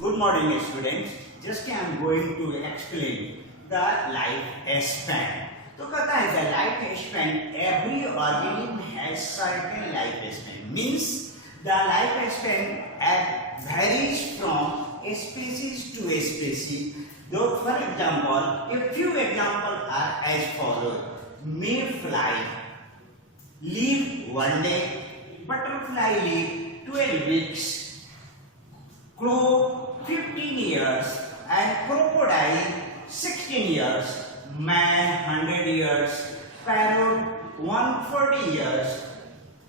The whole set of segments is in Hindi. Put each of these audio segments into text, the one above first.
Good morning, students. Just I am going to explain the lifespan. तो कहता है the lifespan. Every organism has certain lifespan. Means the lifespan varies from a species to a species. Though, for example, a few examples are as follows: mayfly live 1 day, butterfly live 12 weeks, crow 15 years, and crocodile 16 years, man 100 years, parrot 140 years,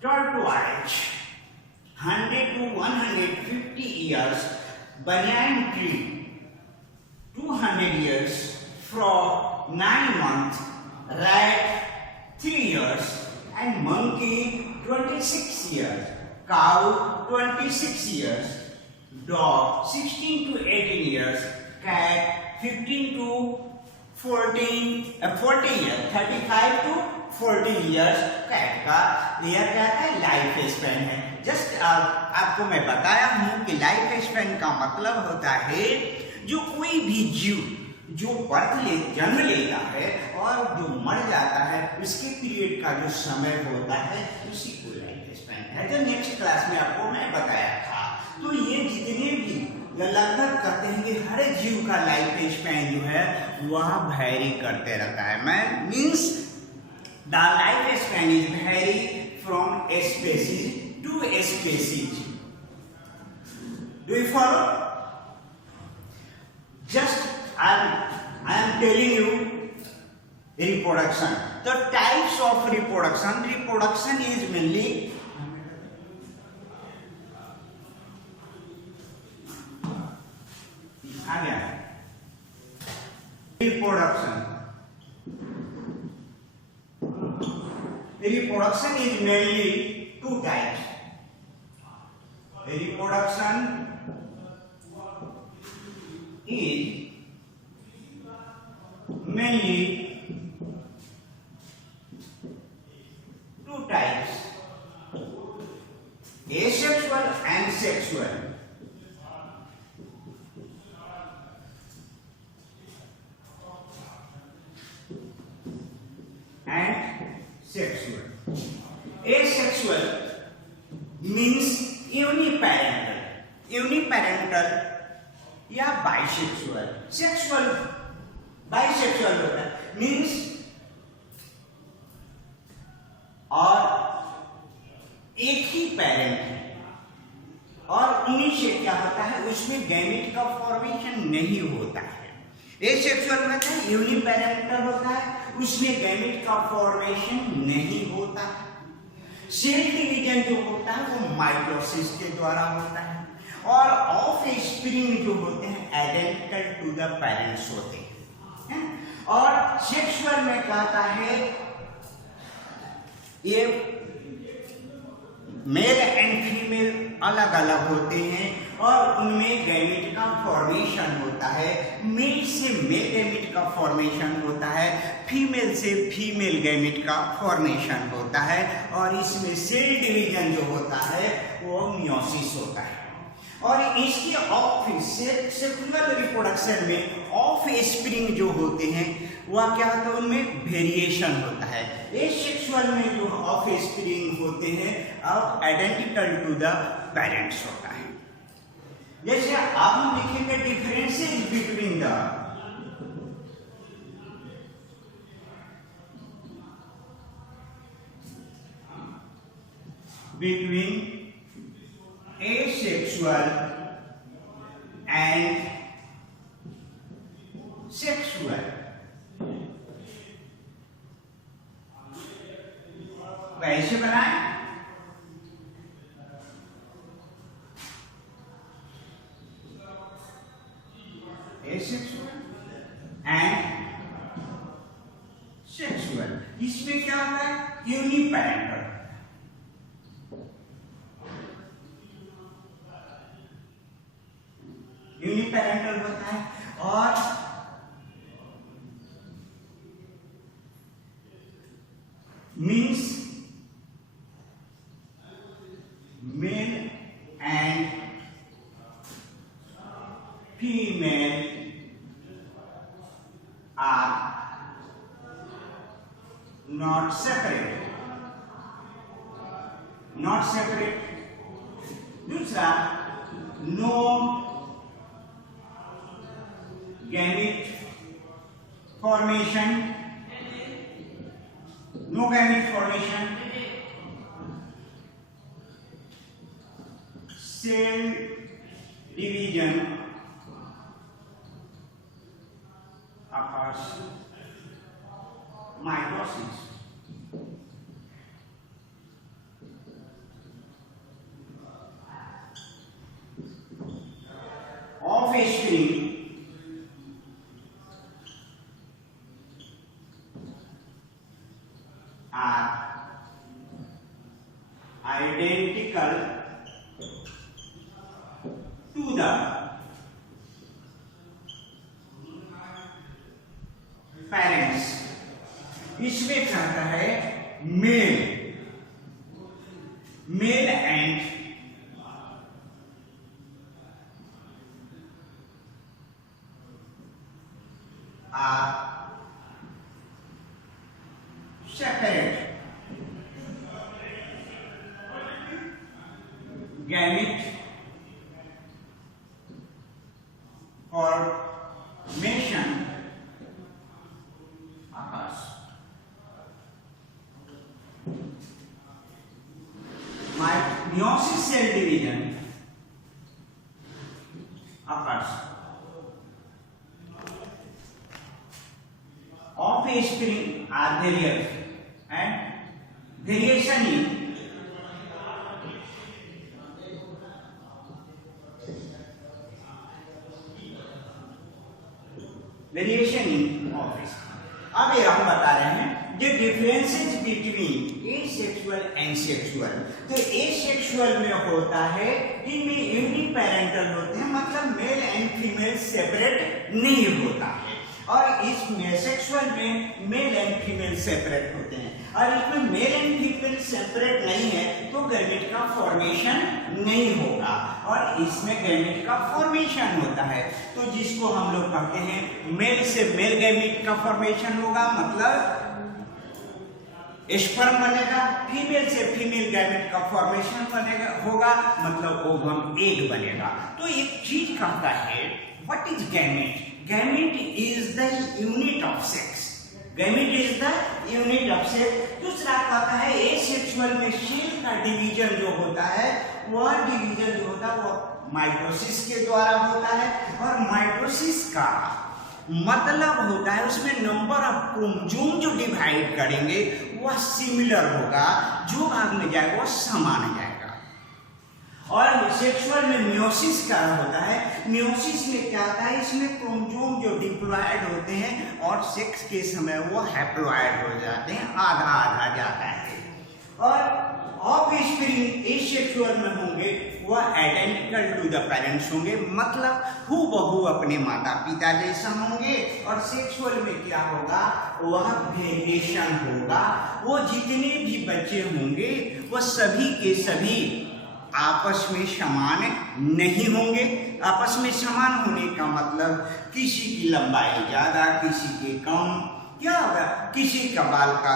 tortoise 100 to 150 years, banyan tree 200 years, frog 9 months, rat 3 years, and monkey 26 years, cow 26 years, dog 16 to 18 years, cat 15 to 40 years, 35 to 40 years cat का यह क्या है लाइफ स्पैन है। जस्ट आपको मैं बताया हूं कि लाइफ स्पैन का मतलब होता है जो कोई भी जीव जो जन्म लेता है और जो मर जाता है उसके पीरियड का जो समय होता है उसी को लाइफ स्पैन है। जो नेक्स्ट क्लास में आपको मैं बताया था। तो ये जितने भी लगभग कहते हैं कि हर जीव का लाइफ स्पैन जो है वह वैरी करते रहता है। मैं means the life span is vary from a species to a species. Do you follow? Just I am telling you reproduction. The types of reproduction. Reproduction is mainly reproduction. Reproduction is mainly two types. Reproduction is mainly two types, asexual and sexual. Asexual means uniparental, या bisexual. Sexual, bisexual होता है means और एक ही पेरेंट है और उन्हीं से क्या होता है उसमें गैमेट का फॉर्मेशन नहीं होता है। एसेक्सुअल में क्या यूनिपेरेंटल होता है उसमें गैमेट का फॉर्मेशन नहीं होता है। सेल डिवीजन जो होता है वो माइटोसिस के द्वारा होता है और ऑफ स्प्रिंग जो होते हैं आइडेंटिकल टू द पेरेंट्स होते हैं। और सेक्सुअल में कहता है ये मेल एंड फीमेल अलग अलग होते हैं और उनमें गैमेट का फॉर्मेशन होता है। मेल से मेल गैमेट का फॉर्मेशन होता है, फीमेल से फीमेल गैमेट का फॉर्मेशन होता है और इसमें सेल डिवीजन जो होता है वो मियोसिस होता है। और इसके ऑफ सेक्सुअल रिप्रोडक्शन में ऑफ स्प्रिंग जो होते हैं वह क्या होता है उनमें वेरिएशन होता है। एसेक्सुअल में जो ऑफ स्प्रिंग होते हैं अब आइडेंटिकल टू द पेरेंट्स होता है। जैसे आप हम लिखेंगे differences between asexual and sexual. कैसे बनाए? asexual and sexual. इसमें क्या होता है यूनिपेरेंटल, यूनिपेरेंटल होता है और means male and female are not separate, not separate. दूसरा, no gamete formation, no gamete formation, cell division occurs, mitosis. Offspring are identical to the parents. इसमें कहता है male and are separate. Gamete formation occurs. Meiosis cell division occurs. Offspring are various and variation in office. अब ये हम बता रहे हैं जो differences between asexual and sexual. तो एसेक्सुअल में होता है इनमें यूनिपेरेंटल होते हैं, मतलब मेल एंड फीमेल सेपरेट नहीं होता है, और इसमें सेक्सुअल में मेल एंड फीमेल सेपरेट होते हैं। और इसमें मेल एंड फीमेल सेपरेट नहीं है तो गैमेट का फॉर्मेशन नहीं होगा, और इसमें गैमेट का फॉर्मेशन होता है। तो जिसको हम लोग कहते हैं मेल से मेल गैमेट का फॉर्मेशन होगा, मतलब स्पर्म बनेगा, फीमेल से फीमेल गैमेट का फॉर्मेशन बनेगा होगा, मतलब ओवम एग बनेगा। तो एक चीज कहता है what is gamete? Gamete is the unit of sex. Gamete is the unit of sex. दूसरा कहता है एसेक्सुअल में सेल का डिवीजन जो होता है, वह डिवीजन जो होता है वो माइटोसिस के द्वारा होता है, और माइटोसिस का मतलब होता है उसमें नंबर ऑफ क्रोमोसोम जो डिवाइड करेंगे वह सिमिलर होगा, जो भाग में जाएगा वह समान जाएगा। और सेक्सुअल में मियोसिस का होता है, मियोसिस में क्या होता है, इसमें क्रोमोसोम जो डिप्लॉयड होते हैं और सेक्स के समय वो हैप्लॉयड हो जाते हैं, आधा आधा जाता है। और ऑफस्प्रिंग एसेक्सुअल में होंगे वह आइडेंटिकल टू द पेरेंट्स होंगे, मतलब हूबहू अपने माता पिता जैसा होंगे। और सेक्सुअल में क्या होगा, वह वेरिएशन होगा, वो जितने भी बच्चे होंगे वो सभी के सभी आपस में समान नहीं होंगे। आपस में समान होने का मतलब किसी की लंबाई ज्यादा, किसी के कम, क्या होगा, किसी का बाल का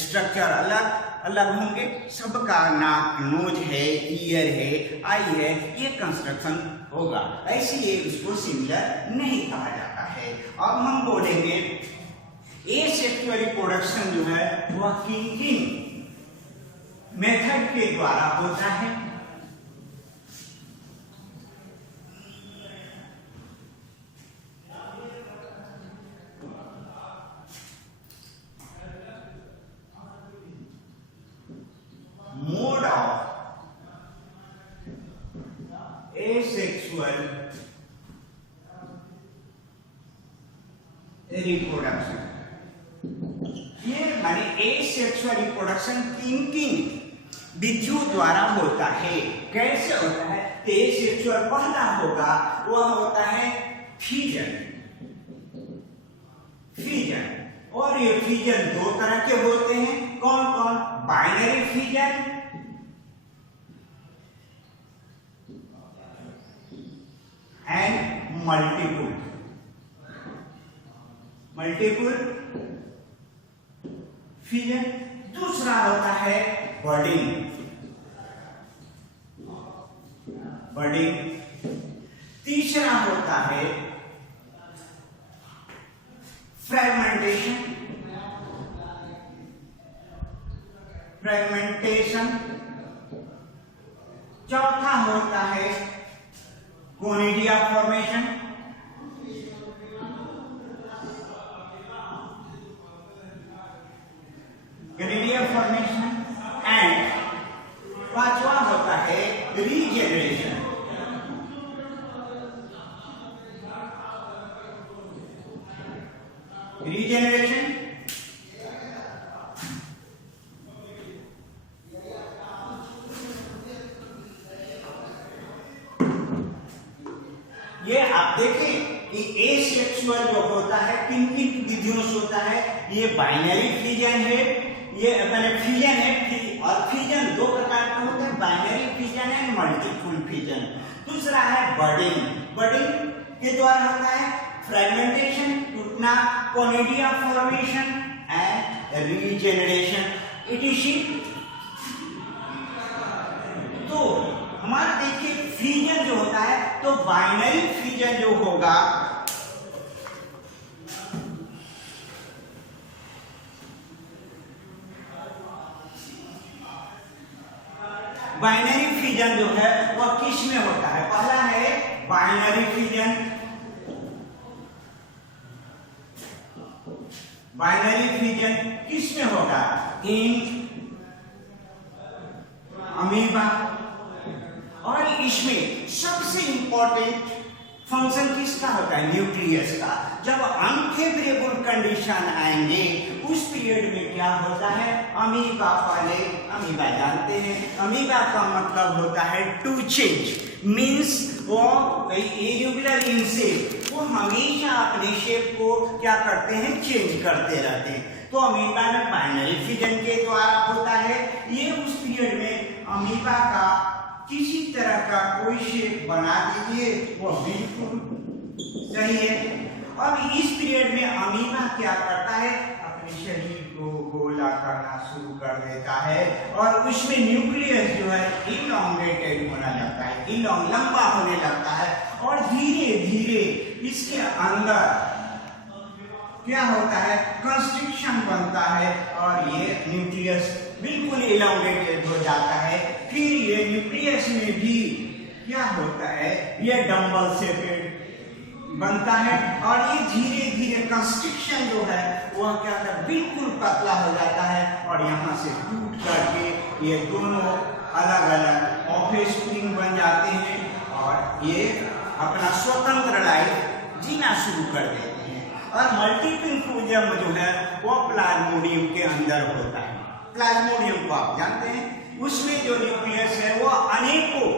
स्ट्रक्चर अलग अलग होंगे, सबका नाक नोज है, ईयर है, आई है, ये कंस्ट्रक्शन होगा, ऐसे उसको सिमिलर नहीं कहा जाता है। अब हम बोलेंगे एसेक्सुअल रिप्रोडक्शन जो है वह किन मेथड के द्वारा होता है। Mode of asexual रिप्रोडक्शन, ये माने एसेक्सुअल रिप्रोडक्शन किन विधियों द्वारा होता है, कैसे होता है। एसेक्सुअल पहला होगा वह होता है फ्यूजन, और ये फ्यूजन दो तरह के होते हैं, कौन कौन, binary fusion and multiple fission. दूसरा होता है बडिंग। तीसरा होता है फ्रेगमेंटेशन। चौथा होता है कोनिडिया फॉर्मेशन। एंड पांचवा होता है रीजेनरेशन। ये आप देखें कि एसेक्सुअल जो होता है किन किन विधियों से होता है। ये बाइनरी फिजन है, ये अपने फिजन है। और फिजन दो प्रकार का होता है, binary fission and multiple fission. दूसरा है बडिंग के द्वारा होता है फ्रेगमेंटेशन, टूटना, कोनिडिया फॉर्मेशन एंड रीजेनरेशन। तो हमारा देखिए फिजन जो होता है, तो बाइनरी फिजन जो होगा, बाइनरी फिजन जो है वह किस में होता है? पहला है बाइनरी फिजन। किस में होगा? In amoeba. और इसमें सबसे इंपॉर्टेंट फंक्शन किसका होता है? न्यूक्लियस का। जब अनफेवरेबल कंडीशन आएंगे उस पीरियड में क्या होता है? अमीबा। पहले अमीबा जानते हैं, अमीबा का मतलब होता है टू चेंज, मीन्स वो इरेगुलर इन शेप, वो हमेशा अपने शेप को क्या करते हैं? चेंज करते रहते हैं। तो अमीबा में बाइनरी फिजन के द्वारा होता है। ये उस पीरियड में अमीबा का किसी तरह का कोई शेप बना दीजिए, वो बिल्कुल सही है। अब इस पीरियड में अमीबा क्या करता है? अपने शरीर को गोला करना शुरू कर देता है और उसमें न्यूक्लियस जो है इलॉन्गेटेड होने लगता है, लंबा होने लगता है। और धीरे धीरे इसके अंदर क्या होता है? कंस्ट्रिक्शन बनता है और ये न्यूक्लियस बिल्कुल इलॉन्गेटेड हो जाता है। फिर ये न्यूक्लियस में भी क्या होता है? ये डंबल शेपेड बनता है और ये धीरे धीरे कंस्ट्रिक्शन जो है वह क्या होता है? बिल्कुल पतला हो जाता है और यहाँ से टूट करके ये दोनों अलग अलग ऑफस्प्रिंग बन जाते हैं और ये अपना स्वतंत्र लाइफ जीना शुरू कर देते हैं। और मल्टीपल फिजन जो है वो प्लाज्मोडियम के अंदर होता है। प्लाज्मोडियम को आप जानते हैं, उसमें जो न्यूक्लियस है वो अनेकों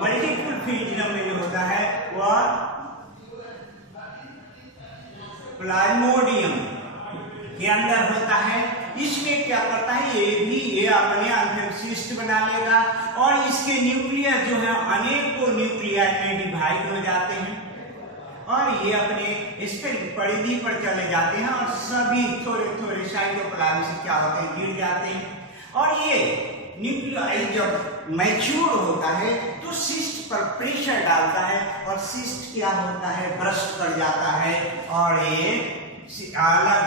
मल्टीपल फिजन में जो होता है वह प्लाज्मोडियम के अंदर होता है। इसमें क्या करता है? ये अपने अंदर सिस्ट बना लेगा और इसके न्यूक्लियस जो है अनेकों न्यूक्लियाई में डिवाइड हो जाते हैं और ये अपने स्पेक्ट्रम परिधि पर चले जाते हैं और सभी थोड़े थोड़े साइटोप्लाज्म से क्या होते हैं? गिर जाते हैं। और ये न्यूक्लियाई जब मैच्योर होता है तो सिस्ट पर प्रेशर डालता है और सिस्ट क्या होता है? बर्स्ट कर जाता है और ये अलग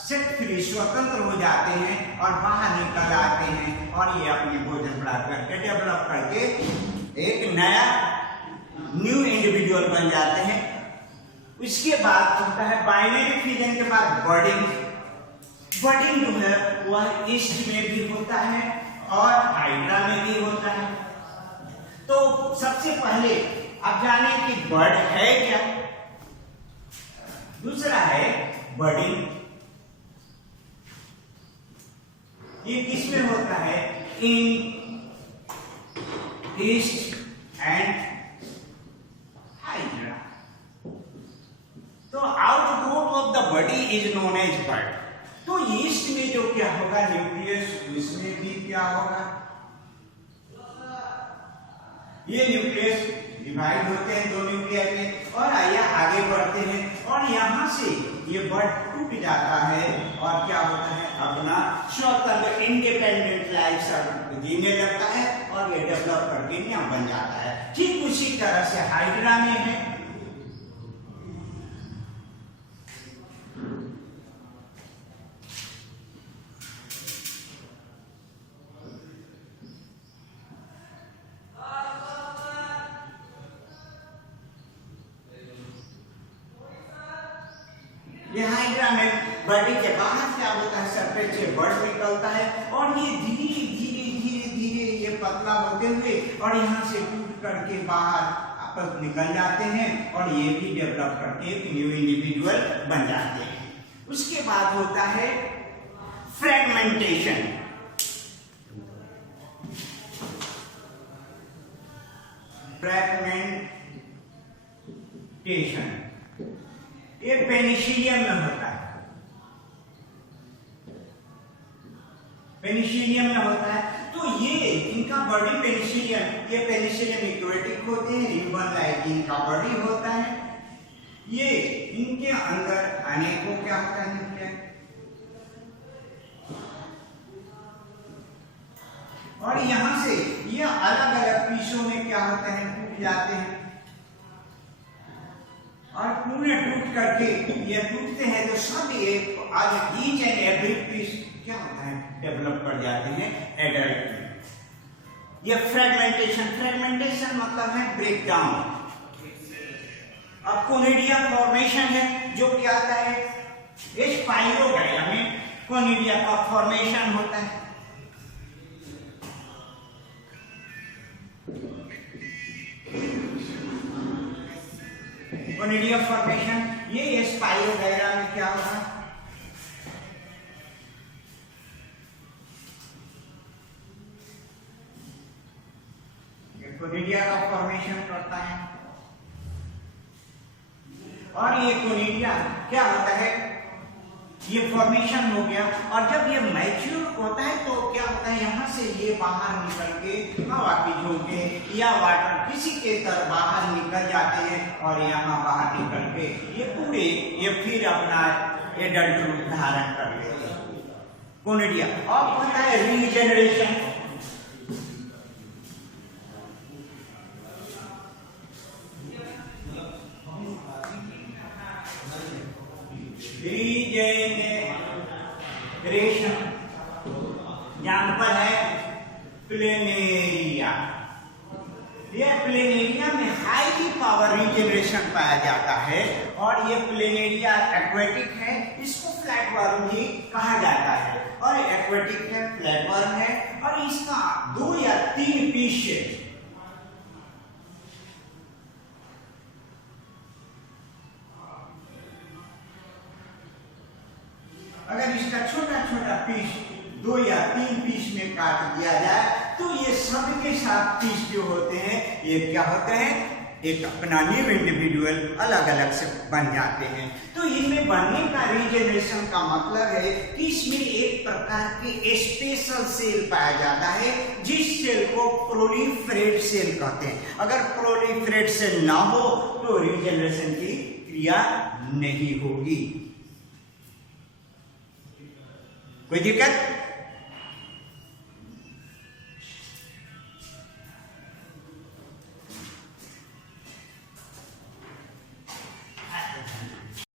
सेट फ्री स्वतंत्र हो जाते हैं और बाहर निकल आते हैं और ये अपने भोजन प्राप्त करके डेवलप करके एक नया न्यू इंडिविजुअल बन जाते हैं। इसके बाद होता है बाइनरी फिजन के बाद बडिंग जो है वह ईस्ट में भी होता है और हाइड्रा में भी होता है। तो सबसे पहले आप जाने कि बर्ड है क्या? दूसरा है बडिंग। ये किसमें होता है? In yeast and hydra. तो outgrowth of the body is known as bud. तो ईस्ट में जो क्या होगा? न्यूक्लियस, इसमें भी क्या होगा? ये न्यूक्लियस डिवाइड होते हैं दो न्यूक्लियर के, और आइए आगे बढ़ते हैं, और यहाँ से ये बर्ड टूट जाता है और क्या होता है, अपना स्वतंत्र इंडिपेंडेंट लाइफ जीने लगता है और ये डेवलप करके यहाँ बन जाता है। ठीक उसी तरह से हाइड्रा में है, ये हाइड्रा में बॉडी के बाहर क्या होता है, सरफेस से बर्ड निकलता है और ये धीरे धीरे धीरे धीरे ये पतला होते हुए और यहाँ से टूट करके बाहर आपस निकल जाते हैं और ये भी डेवलप करके एक न्यू इंडिविजुअल बन जाते हैं। उसके बाद होता है फ्रेगमेंटेशन। फ्रेगमेंटेशन ये पेनिसिलियम में होता है, पेनिसिलियम में होता है। तो ये इनका बॉडी पेनिसिलियम, ये पेनिसिलियम इक्वेटिक होते हैं, ह्यूमन लाइक इनका बॉडी होता है। ये इनके अंदर आने को क्या होता है, और यहां से ये अलग अलग पीसों में क्या होते हैं, टूट जाते हैं और पूरे टूट करके ये टूटते हैं तो सब एक अलग ईच एंड एवरी पीस क्या होता है, डेवलप कर जाते हैं एडल्ट में। ये फ्रेगमेंटेशन, फ्रेगमेंटेशन मतलब है ब्रेक डाउन। अब कोनिडिया फॉर्मेशन है जो क्या आता है, स्पाइरोगाइरा में कोनिडिया का फॉर्मेशन होता है। कोनिडिया फॉर्मेशन ये स्पाइरोगाइरा में क्या होगा, कोनिडिया का फॉर्मेशन करता है और ये कोनिडिया क्या होता है, ये फॉर्मेशन हो गया और जब ये मैच्योर होता है तो क्या होता है, यहाँ से ये बाहर निकल के हवा की झोंके या वाटर किसी के तरह बाहर निकल जाते हैं और यहाँ बाहर निकल के ये पूरे ये फिर अपना एडल्ट रूप धारण कर लेते हैं कोनिडिया। अब होता है रीजेनरेशन। रीजेनरेशन यहाँ पर है प्लेनेरिया। यह प्लेनेरिया में हाईली पावर रीजेनरेशन पाया जाता है और ये प्लेनेरिया एक्वेटिक है, इसको फ्लैटवर्म भी कहा जाता है और एक्वेटिक है, फ्लैटवर्म है और इसका 2 या 3 पीस है। अगर इसका छोटा छोटा पीस 2 या 3 पीस में काट दिया जाए तो ये सब के साथ पीस जो होते हैं ये क्या होते हैं, एक अपना न्यू इंडिविजुअल अलग अलग से बन जाते हैं। तो इनमें बनने का रीजेनरेशन का मतलब है कि इसमें एक प्रकार के स्पेशल सेल पाया जाता है जिस सेल को प्रोलिफरेट सेल कहते हैं। अगर प्रोलिफरेट सेल ना हो तो रीजेनरेशन की क्रिया नहीं होगी। कोई दिक्कत?